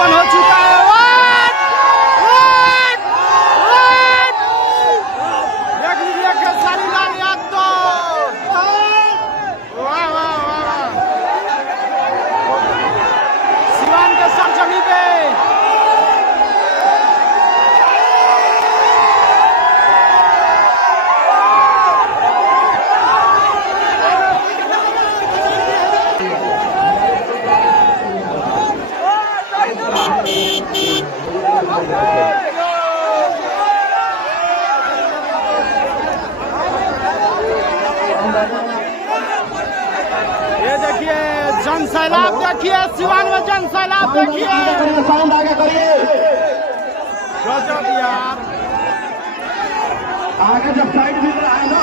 Open हो चुका है। देख लीजिए खेसारी लाल यादव। वाह वाह वाह, सिवान के सरजमी पे ये देखिए जन सैलाब, देखिए सिवान में जन सैलाब, देखिए गजब यार। आगे जब साइड भी रहा है ना